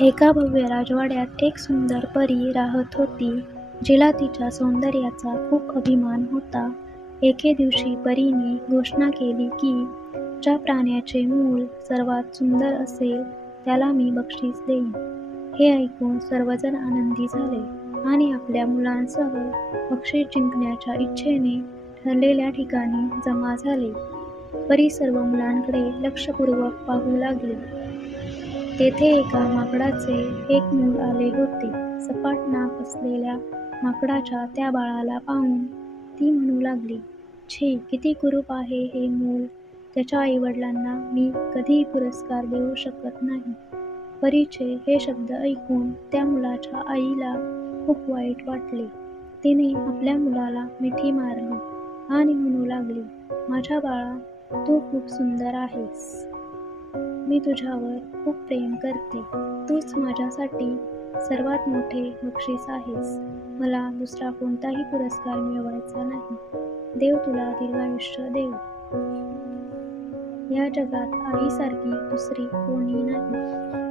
एका भव्य राजवाड्यात एक सुंदर परी राहत होती, जिला तिच्या सौंदर्याचा खूप अभिमान होता. एके दिवशी परीने घोषणा केली की ज्या प्राण्याचे मूल सर्वात सुंदर असेल त्याला मी बक्षीस देईन. हे ऐकून सर्वजण आनंदी झाले आणि आपल्या मुलांसह बक्षीस जिंकण्याच्या इच्छेने ठरलेल्या ठिकाणी जमा झाले. परी सर्व मुलांकडे लक्षपूर्वक पाहू लागली. तेथे एका माकडाचे एक मूल आले होते. सपाट नाक असलेल्या माकडाच्या त्या बाळाला पाहून ती म्हणू लागली, "छी, किती कुरूप आहे हे मूल. त्याच्या आईवडिलांना मी कधीही पुरस्कार देऊ शकत नाही." परीचे हे शब्द ऐकून त्या मुलाच्या आईला खूप वाईट वाटले. तिने आपल्या मुलाला मिठी मारली आणि म्हणू लागली, "माझ्या बाळा, तू खूप सुंदर आहेस. मी तुझ्यावर खूप प्रेम करते. तूच माझ्यासाठी सर्वात मोठे बक्षीस आहेस. मला दुसरा कोणताही पुरस्कार मिळवायचा नाही. देव तुला दीर्घायुष्य देवो. या जगात आईसारखी दुसरी कोणी नाही."